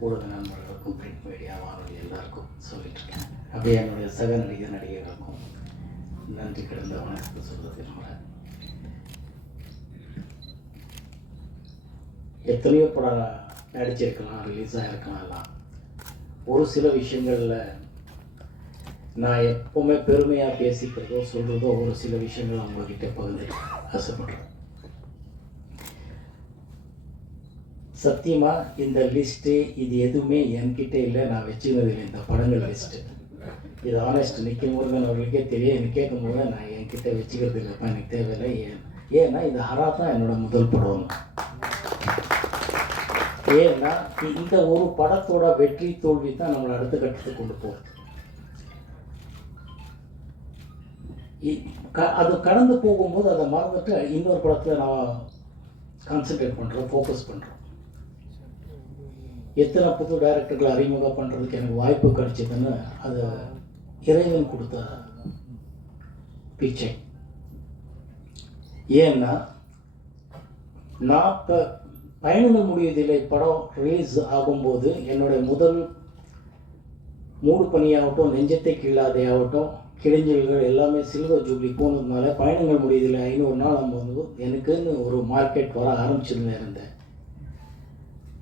ஊடக நண்பர்களுக்கும் print media வானொலி எல்லாருக்கும் சொல்லிட்டுருக்கேன். அப்படியே என்னுடைய சக நடிகர் நடிகர்களுக்கும் நன்றி கிடந்த வணக்கத்தை சொல்கிறதுனால எத்தனையோ படம் நடிச்சிருக்கலாம் ரிலீஸ் ஆகிருக்கலாம் எல்லாம். ஒரு சில விஷயங்களில் நான் எப்போவுமே பெருமையாக பேசிக்கிறதோ சொல்கிறதோ ஒரு சில விஷயங்கள் அவங்கக்கிட்ட பகிர்ந்து ஆசைப்படுறேன். சத்தியமாக இந்த லிஸ்ட்டு இது எதுவுமே என்கிட்ட இல்லை. நான் வச்சுக்கிறது இல்லை இந்த படங்கள் லிஸ்ட்டு இது ஆனஸ்ட் நிற்கும் முருகன் அவர்களுக்கே தெரியும் எனக்கு கேட்கும்போது நான் என்கிட்ட வச்சுக்கிறது இல்லைப்பா எனக்கு தேவையில்லை. ஏன்? ஏன்னா இது ஹரா தான் என்னோடய முதல் படம். ஏன்னா இந்த ஒரு படத்தோட வெற்றி தோல்வி தான் நம்மளை அடுத்த கட்டத்துக்கு கொண்டு போகிறது இ- க- அது கடந்து போகும்போது அதை மறந்துட்டு இன்னொரு படத்தில் நான் கான்சென்ட்ரேட் பண்ணுறோம் ஃபோக்கஸ் பண்ணுறோம் எத்தனை புது டைரக்டர்களை அறிமுகம் பண்ணுறதுக்கு எனக்கு வாய்ப்பு கிடைச்சதுன்னு அது இறைவன் கொடுத்த பிச்சை. ஏன்னா நான் இப்போ பயணங்கள் முடியதில்லை படம் ரிலீஸ் ஆகும்போது என்னுடைய முதல் மூடு பணியாகட்டும் நெஞ்சத்தை கீழாதையாகட்டும் கிழிஞ்சல்கள் எல்லாமே சில்வர் ஜூப்ளி போனதுனால பயணங்கள் முடியதில்லை ஐநூறு நாள் நம்ம வந்து எனக்குன்னு ஒரு மார்க்கெட் வர ஆரம்பிச்சிருந்தேன் இருந்தேன்.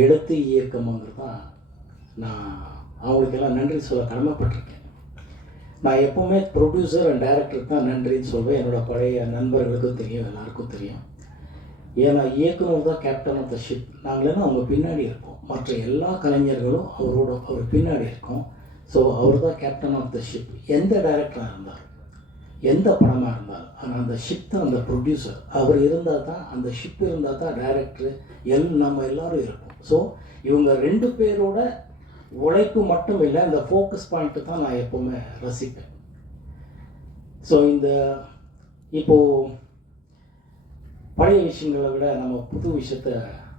எடுத்து இயக்கமாங்கிறது தான் நான் அவங்களுக்கெல்லாம் நன்றி சொல்ல கடமைப்பட்டிருக்கேன். நான் எப்போவுமே ப்ரொடியூசர் அண்ட் டைரக்டர் தான் நன்றின்னு சொல்வேன். என்னோட பழைய நண்பர்களுக்கும் தெரியும் எல்லாருக்கும் தெரியும். ஏன்னா இயக்குனர் தான் கேப்டன் ஆஃப் த ஷிப் நாங்களேன்னா அவங்க பின்னாடி இருக்கோம். மற்ற எல்லா கலைஞர்களும் அவரோட அவர் பின்னாடி இருக்கோம். ஸோ அவர் தான் கேப்டன் ஆஃப் த ஷிப் எந்த டைரக்டராக இருந்தார் எந்த படமாக இருந்தாலும் ஆனால் அந்த ஷிப் தான் அந்த ப்ரொடியூசர் அவர் இருந்தால் தான் அந்த ஷிப் இருந்தால் தான் டைரக்டர் எல் நம்ம எல்லோரும் இருக்கோம். ஸோ இவங்க ரெண்டு பேரோட உழைப்பு மட்டும் இல்லை அந்த ஃபோக்கஸ் பாயிண்ட்டு தான் நான் எப்போவுமே ரசிப்பேன். ஸோ இந்த இப்போது பழைய விஷயங்களை விட நம்ம புது விஷயத்தை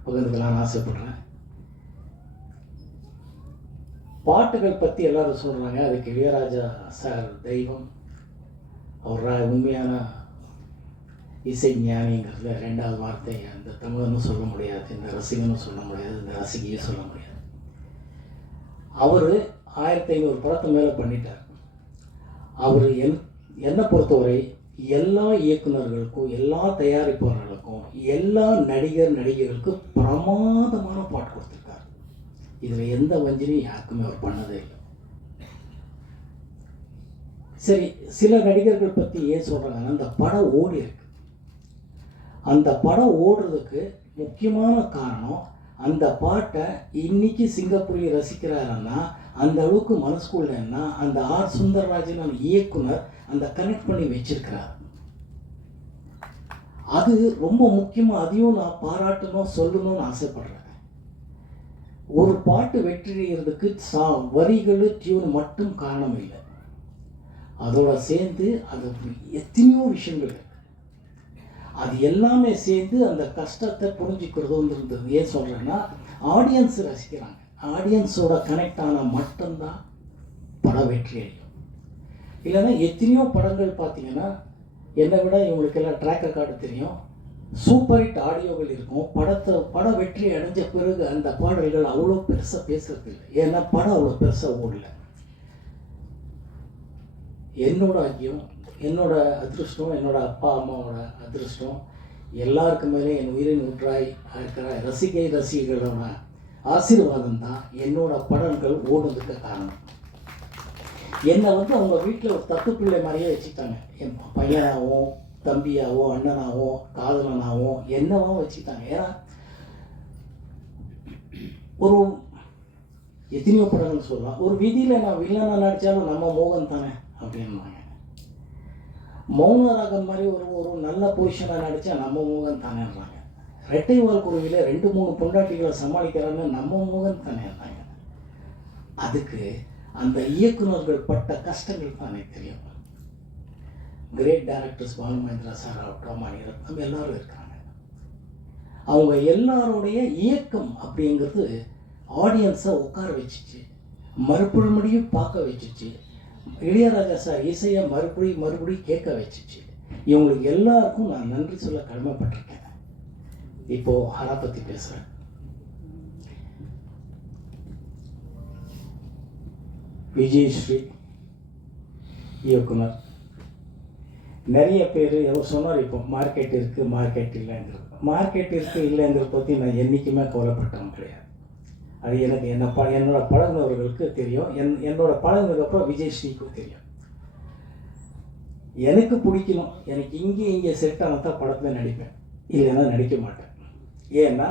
பகிர்ந்துக்கலாம்னு ஆசைப்படுறேன். பாட்டுகள் பற்றி எல்லாரும் சொல்கிறாங்க அதுக்கு இளையராஜா சார் தெய்வம். அவர் உண்மையான இசை ஞானிங்கிறது ரெண்டாவது வார்த்தை. அந்த தமிழனும் சொல்ல முடியாது இந்த ரசிகனும் சொல்ல முடியாது இந்த ரசிகையும் சொல்ல முடியாது. அவர் ஆயிரத்தி ஐநூறு படத்து மேலே பண்ணிட்டார். அவர் என் என்னை பொறுத்தவரை எல்லா இயக்குனர்களுக்கும் எல்லா தயாரிப்பாளர்களுக்கும் எல்லா நடிகர் நடிகர்களுக்கும் பிரமாதமான பாட்டு கொடுத்துருக்காரு. இதில் எந்த வஞ்சனையும் யாருக்குமே அவர் பண்ணதே இல்லை. சரி சில நடிகர்கள் பற்றி ஏன் சொல்கிறாங்கன்னா அந்த படம் ஓடி இருக்கு. அந்த படம் ஓடுறதுக்கு முக்கியமான காரணம் அந்த பாட்டை இன்னைக்கு சிங்கப்பூரிய ரசிக்கிறாருன்னா அந்த அளவுக்கு மனசுக்குள்ளன்னா அந்த ஆர் சுந்தரராஜன் இயக்குனர் அந்த கனெக்ட் பண்ணி வச்சிருக்கிறார். அது ரொம்ப முக்கியமாக அதையும் நான் பாராட்டணும் சொல்லணும்னு ஆசைப்படுறேன். ஒரு பாட்டு வெற்றியறதுக்கு சா வரிகள் டியூன் மட்டும் காரணம் இல்லை. அதோட சேர்ந்து அது எத்தனையோ விஷயங்கள் இருக்கு. அது எல்லாமே சேர்ந்து அந்த கஷ்டத்தை புரிஞ்சுக்கிறதுன்றது ஏன் சொல்கிறேன்னா ஆடியன்ஸ் ரசிக்கிறாங்க. ஆடியன்ஸோட கனெக்ட் ஆனால் மட்டும்தான் படம் வெற்றி அடையும். இல்லைன்னா எத்தனையோ படங்கள் பார்த்தீங்கன்னா என்னை விட இவங்களுக்கெல்லாம் ட்ராக் ரெக்கார்டு தெரியும். சூப்பர் ஹிட் ஆடியோகள் இருக்கும். படத்தை படம் வெற்றி அடைஞ்ச பிறகு அந்த பாடல்கள் அவ்வளோ பெருசாக பேசுறது இல்லை. ஏன்னா படம் அவ்வளோ பெருசாக ஓடல. என்னோட ஐயம் என்னோட அதிருஷ்டம் என்னோட அப்பா அம்மாவோட அதிருஷ்டம் எல்லாருக்கு மேலே என் உயிரின் ஊற்றாய் இருக்கிற ரசிகை ரசிகர்களோட ஆசீர்வாதம் தான் என்னோட படங்கள் ஓடுறதுக்கு காரணம். என்னை வந்து அவங்க வீட்டில் ஒரு தத்து பிள்ளை மாதிரியே வச்சுட்டாங்க என் பையனாகவும் தம்பியாவோ அண்ணனாவோ காதலனாவோ என்னவோ வச்சுட்டாங்க ஏன்னா ஒரு எத்தனையோ படங்கள் சொல்லலாம். ஒரு விதியில் நான் வில்லனாக நடித்தாலும் நம்ம மோகன் தானே அப்படின்னாங்க மௌன ராகம் மாதிரி ஒரு ஒரு நல்ல பொசிஷனாக நடித்தா நம்ம மோகன் தானேறாங்க ரெட்டை வால் குருவியில் ரெண்டு மூணு பொண்டாட்டிகளை சமாளிக்கிறாங்க நம்ம மோகன் தானே இருந்தாங்க. அதுக்கு அந்த இயக்குநர்கள் பட்ட கஷ்டங்கள் தானே தெரியும். Great directors Balu Mahendra sir ஆகட்டும் மணிரத்னம் எல்லாரும் இருக்காங்க. அவங்க எல்லாருடைய இயக்கம் அப்படிங்கிறது ஆடியன்ஸை உட்கார வச்சுச்சு. மறுபடியும் பார்க்க வச்சுச்சு. இளையராஜா சார் இசையை மறுபடி மறுபடி கேட்க வச்சிச்சு. இவங்களுக்கு எல்லாருக்கும் நான் நன்றி சொல்ல கடமைப்பட்டிருக்கேன். இப்போ ஹரா பற்றி பேசுகிறேன் விஜயஸ்ரீ இயக்குனர். நிறைய பேர் எவர் சொன்னார் இப்போ மார்க்கெட் இருக்குது மார்க்கெட் இல்லைங்கிறது. மார்க்கெட் இருக்குது இல்லைங்கிறத பற்றி நான் என்றைக்குமே கவலைப்பட்டவன் கிடையாது. அது எனக்கு என்ன ப என்னோட பழகுனவர்களுக்கு தெரியும். என் என்னோட பழகுனப்போ விஜய் ஸ்ரீக்கும் தெரியும். எனக்கு பிடிக்கணும். எனக்கு இங்கே இங்கே செட் ஆனால் தான் படத்தில் நடிப்பேன். இல்லைன்னா நடிக்க மாட்டேன். ஏன்னா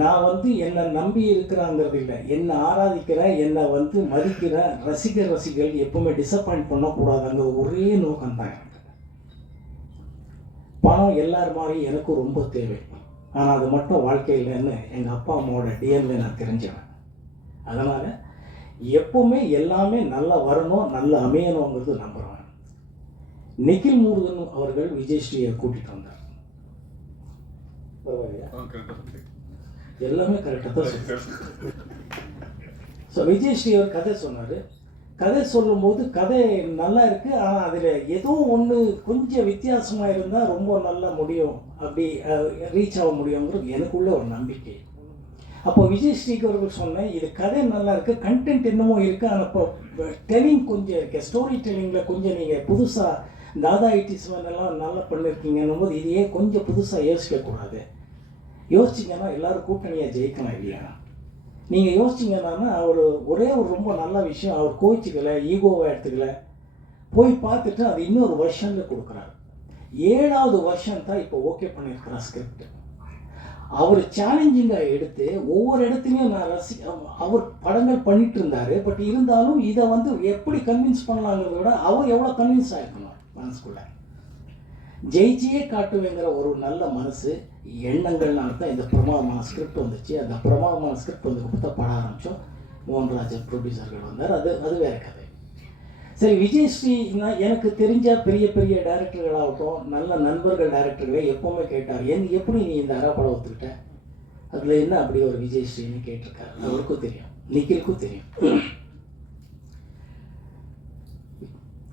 நான் வந்து என்னை நம்பி இருக்கிறாங்கிறது இல்லை. என்னை ஆராதிக்கிறேன் என்னை வந்து மதிக்கிற ரசிகர் ரசிகர்கள் எப்பவுமே டிசப்பாயிண்ட் பண்ணக்கூடாதுங்கிற ஒரே நோக்கம் தான் எனக்கு. பணம் எல்லார் மாதிரி எனக்கும் ரொம்ப தேவை. ஆனால் அது மட்டும் வாழ்க்கை இல்லைன்னு எங்கள் அப்பா அம்மாவோட டிஎன்ஏ நான் தெரிஞ்சவன். அதனால் எப்பவுமே எல்லாமே நல்லா வரணும் நல்லா அமையணுங்கிறது நம்புகிறேன் நிখিல் முருகன் அவர்கள் விஜயஸ்ரீயை கூட்டிகிட்டு வந்தார். எல்லாமே கரெக்டாக தான் ஸோ விஜயஸ்ரீ ஒரு கதை சொன்னார். கதை சொல்லும்போது கதை நல்லா இருக்குது ஆனால் அதில் ஏதோ ஒன்று கொஞ்சம் வித்தியாசமாக இருந்தால் ரொம்ப நல்லா முடியும். அப்படி ரீச் ஆக முடியுங்கிறது எனக்குள்ள ஒரு நம்பிக்கை. அப்போ விஜய் அவர்கள் சொன்னேன் இது கதை நல்லா இருக்குது கண்டென்ட் என்னமோ இருக்குது ஆனால் இப்போ டெல்லிங் கொஞ்சம் இருக்குது ஸ்டோரி டெல்லிங்கில் கொஞ்சம் நீங்கள் புதுசாக தாதா ஐட்டிஸ்மன் எல்லாம் நல்லா பண்ணியிருக்கீங்கன்னும் போது இதையே கொஞ்சம் புதுசாக யோசிக்கக்கூடாது. யோசிச்சிங்கன்னா எல்லாரும் கூட்டணியாக ஜெயிக்கலாம் இல்லையா? நீங்கள் யோசிச்சிங்கன்னா அவர் ஒரே ஒரு ரொம்ப நல்ல விஷயம் அவர் கோச்சிக்கல ஈகோவை எடுத்துக்கல. போய் பார்த்துட்டு அது இன்னொரு வருஷம்ல கொடுக்குறாரு. ஏழாவது வருஷம் தான் இப்போ ஓகே பண்ணியிருக்கிறார் ஸ்கிரிப்ட் அவர் சேலஞ்சிங்காக எடுத்து ஒவ்வொரு இடத்துலையும் நான் ரசி அவர் படங்கள் பண்ணிட்டு இருந்தார் பட் இருந்தாலும் இதை வந்து எப்படி கன்வின்ஸ் பண்ணலாங்கிறத விட அவர் எவ்வளோ கன்வின்ஸ் ஆகிருக்கணும் மனசுக்குள்ள. ஜெயிச்சியே காட்டுவேங்கிற ஒரு நல்ல மனசு எண்ணங்கள்னால தான் இந்த பிரமாதமான ஸ்கிரிப்ட் வந்துச்சு. அந்த பிரமாதமான ஸ்கிரிப்ட் வந்து கொடுத்த பட ஆரம்பித்தோம் மோகன்ராஜ் ப்ரொடியூசர்கள் வந்தார். அது அது வேற கதை. சரி விஜய் நான் எனக்கு தெரிஞ்ச பெரிய பெரிய டைரக்டர்களாகட்டும் நல்ல நண்பர்கள் டைரக்டர்களே எப்போவுமே கேட்டார். என் எப்படி நீ இந்த அரா படம் ஒத்துக்கிட்ட? அதில் என்ன அப்படி ஒரு விஜயஸ்ரீன்னு கேட்டிருக்காரு. அவருக்கும் தெரியும். நிக்கிலுக்கும் தெரியும்.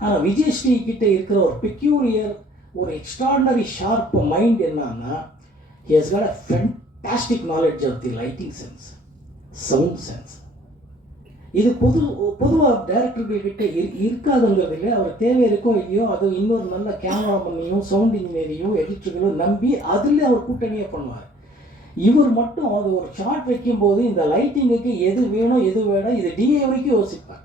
ஆனால் விஜயஸ்ரீ கிட்டே இருக்கிற ஒரு பெக்யூரியர் ஒரு எக்ஸ்ட்ராடனரி ஷார்ப் மைண்ட் என்னன்னா he has got a fantastic knowledge of the lighting sense sound sense இது பொது பொதுவாக டேரக்டர்கள்கிட்ட இரு இருக்காதுங்கிறது இல்லை அவர் தேவை இருக்கோ இல்லையோ அது இன்னொரு நல்ல கேமரா பண்ணியும் சவுண்ட் இன்ஜினியரையும் எடிட்டர்களும் நம்பி அதில் அவர் கூட்டணியே பண்ணுவார். இவர் மட்டும் அது ஒரு ஷார்ட் வைக்கும்போது இந்த லைட்டிங்குக்கு எது வேணும் எது வேணும் இது டிஏ வரைக்கும் யோசிப்பார்.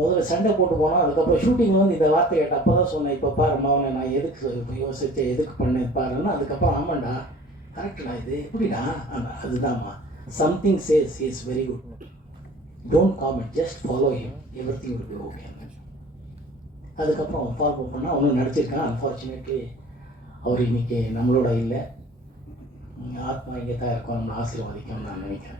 முதல்ல சண்டை போட்டு போனோம் அதுக்கப்புறம் ஷூட்டிங் வந்து இந்த வார்த்தை கேட்ட அப்போ தான் சொன்னேன் இப்போ பாரு மவனை நான் எதுக்கு யோசிச்சு எதுக்கு பண்ணேன் பாருன்னா அதுக்கப்புறம் ஆமாண்டா கரெக்டடா இது எப்படிடா? அதுதான்மா. Something says is very good don't comment just follow him everything will be okay அதுக்கப்புறம் அவன் ஃபாலோ பண்ணால் அவனும் நடிச்சிருக்கான். அன்ஃபார்ச்சுனேட்லி அவர் இன்னைக்கு நம்மளோட இல்லை. ஆத்மா இங்கே தான் இருக்கும் நம்மளை ஆசீர்வதிக்கும்னு நான் நினைக்கிறேன்.